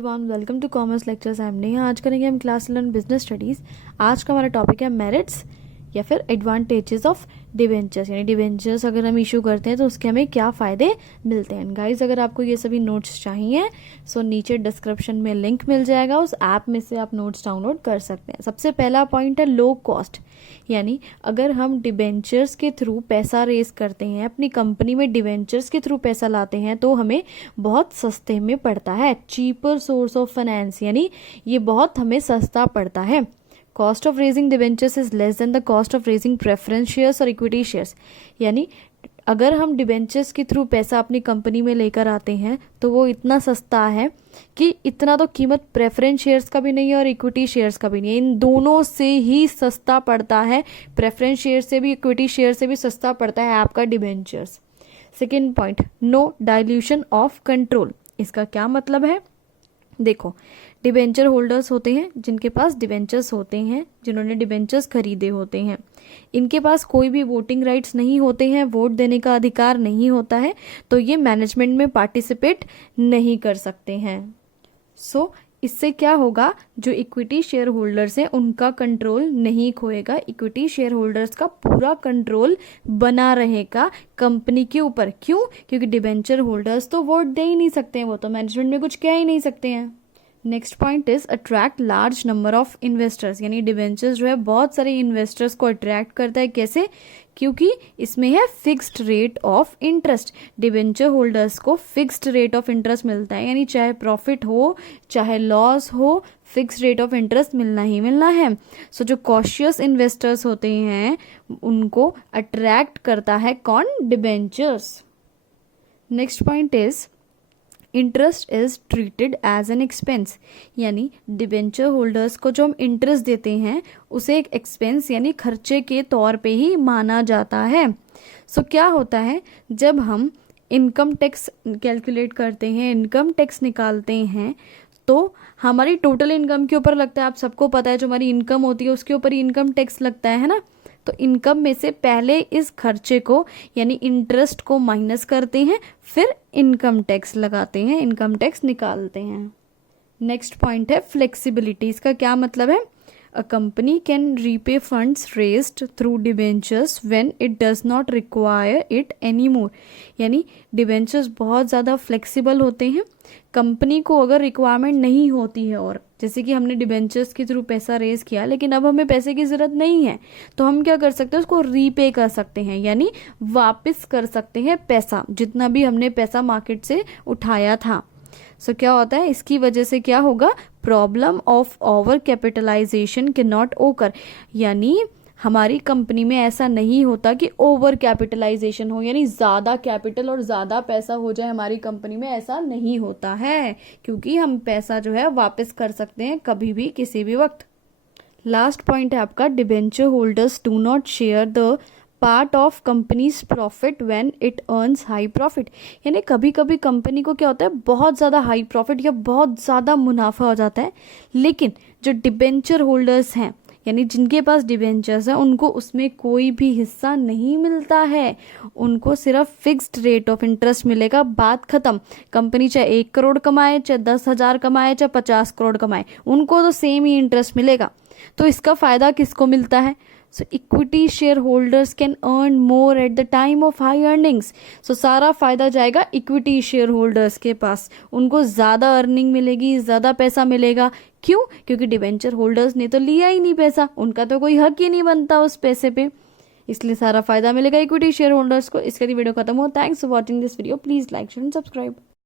Everyone, welcome to commerce lectures. I am Neha. आज करेंगे हम क्लास 11 बिजनेस स्टडीज़। आज का हमारा टॉपिक है मेरिट्स या फिर एडवांटेजेस ऑफ डिवेंचर्स, यानी डिवेंचर्स अगर हम इशू करते हैं तो उसके हमें क्या फ़ायदे मिलते हैं। गाइज, अगर आपको ये सभी नोट्स चाहिए सो नीचे डिस्क्रिप्शन में लिंक मिल जाएगा, उस ऐप में से आप नोट्स डाउनलोड कर सकते हैं। सबसे पहला पॉइंट है लो कॉस्ट, यानी अगर हम डिवेंचर्स के थ्रू पैसा रेज करते हैं, अपनी कंपनी में डिवेंचर्स के थ्रू पैसा लाते हैं तो हमें बहुत सस्ते में पड़ता है। चीपर सोर्स ऑफ फाइनेंस, यानी ये बहुत हमें सस्ता पड़ता है। Cost of raising debentures is less than the cost of raising preference shares और इक्विटी शेयर्स, यानी अगर हम डिवेंचर्स के थ्रू पैसा अपनी कंपनी में लेकर आते हैं तो वो इतना सस्ता है कि इतना तो कीमत प्रेफरेंस शेयर्स का भी नहीं है और इक्विटी शेयर्स का भी नहीं है। इन दोनों से ही सस्ता पड़ता है, प्रेफरेंस शेयर से भी इक्विटी शेयर से भी सस्ता पड़ता है आपका debentures. Second point, no dilution of control. इसका क्या मतलब है? देखो, डिवेंचर होल्डर्स होते हैं जिनके पास डिवेंचर्स होते हैं, जिन्होंने डिवेंचर्स खरीदे होते हैं, इनके पास कोई भी वोटिंग राइट्स नहीं होते हैं, वोट देने का अधिकार नहीं होता है, तो ये मैनेजमेंट में पार्टिसिपेट नहीं कर सकते हैं। सो इससे क्या होगा, जो इक्विटी शेयर होल्डर्स हैं उनका कंट्रोल नहीं खोएगा, इक्विटी शेयर होल्डर्स का पूरा कंट्रोल बना रहेगा कंपनी के ऊपर। क्यों? क्योंकि डिवेंचर होल्डर्स तो वोट दे ही नहीं सकते हैं, वो तो मैनेजमेंट में कुछ कह ही नहीं सकते हैं। Next point is attract large number of investors, यानी डिवेंचर्स जो है बहुत सारे इन्वेस्टर्स को अट्रैक्ट करता है। कैसे? क्योंकि इसमें है fixed rate of interest. Debenture holders को फिक्स्ड रेट ऑफ इंटरेस्ट मिलता है, यानी चाहे प्रॉफिट हो चाहे लॉस हो, फिक्स्ड रेट ऑफ इंटरेस्ट मिलना ही मिलना है। सो जो कॉशियस इन्वेस्टर्स होते हैं उनको अट्रैक्ट करता है कौन? Debentures. Next point is interest is treated as an expense, यानी डिवेंचर होल्डर्स को जो हम इंटरेस्ट देते हैं उसे एक एक्सपेंस यानी खर्चे के तौर पे ही माना जाता है। सो क्या होता है, जब हम इनकम टैक्स कैलकुलेट करते हैं, इनकम टैक्स निकालते हैं, तो हमारी टोटल इनकम के ऊपर लगता है। आप सबको पता है जो हमारी इनकम होती है उसके ऊपर ही इनकम टैक्स लगता है ना। तो इनकम में से पहले इस खर्चे को यानी इंटरेस्ट को माइनस करते हैं, फिर इनकम टैक्स लगाते हैं, इनकम टैक्स निकालते हैं। नेक्स्ट पॉइंट है फ्लेक्सिबिलिटी। इसका क्या मतलब है? A company can repay funds raised through debentures when it does not require it anymore, यानी डिवेंचर्स बहुत ज़्यादा फ्लेक्सिबल होते हैं। कंपनी को अगर रिक्वायरमेंट नहीं होती है, और जैसे कि हमने डिवेंचर्स के थ्रू पैसा रेज किया लेकिन अब हमें पैसे की ज़रूरत नहीं है, तो हम क्या कर सकते हैं? उसको रीपे कर सकते हैं, यानी वापस कर सकते हैं पैसा, जितना भी हमने पैसा मार्केट से उठाया था। सो क्या होता है, इसकी वजह से क्या होगा? Problem of over capitalisation can not occur, यानी हमारी कंपनी में ऐसा नहीं होता कि ओवर कैपिटलाइजेशन हो, यानी ज़्यादा कैपिटल और ज़्यादा पैसा हो जाए हमारी कंपनी में, ऐसा नहीं होता है, क्योंकि हम पैसा जो है वापस कर सकते हैं कभी भी किसी भी वक्त। लास्ट पॉइंट है आपका, debenture holders do not share the part of companies profit when it earns high profit, यानी कभी कभी कंपनी को क्या होता है, बहुत ज़्यादा हाई प्रॉफिट या बहुत ज़्यादा मुनाफा हो जाता है, लेकिन जो डिबेंचर होल्डर्स हैं यानी जिनके पास डिबेंचर्स हैं उनको उसमें कोई भी हिस्सा नहीं मिलता है, उनको सिर्फ फिक्स्ड रेट ऑफ इंटरेस्ट मिलेगा, बात खत्म। कंपनी चाहे 1 करोड़ कमाए, चाहे 10,000 कमाए, चाहे 50 करोड़ कमाए, उनको तो सेम ही इंटरेस्ट मिलेगा। तो इसका फ़ायदा किसको मिलता है? So equity shareholders can earn more at the time of high earnings. So सारा फायदा जाएगा इक्विटी शेयर होल्डर्स के पास, उनको ज़्यादा अर्निंग मिलेगी, ज़्यादा पैसा मिलेगा। क्यों? क्योंकि डिवेंचर होल्डर्स ने तो लिया ही नहीं पैसा, उनका तो कोई हक ही नहीं बनता उस पैसे पे, इसलिए सारा फायदा मिलेगा इक्विटी शेयर होल्डर्स को। इसके लिए वीडियो खत्म हो। Thanks for watching this video. Please like, share and subscribe.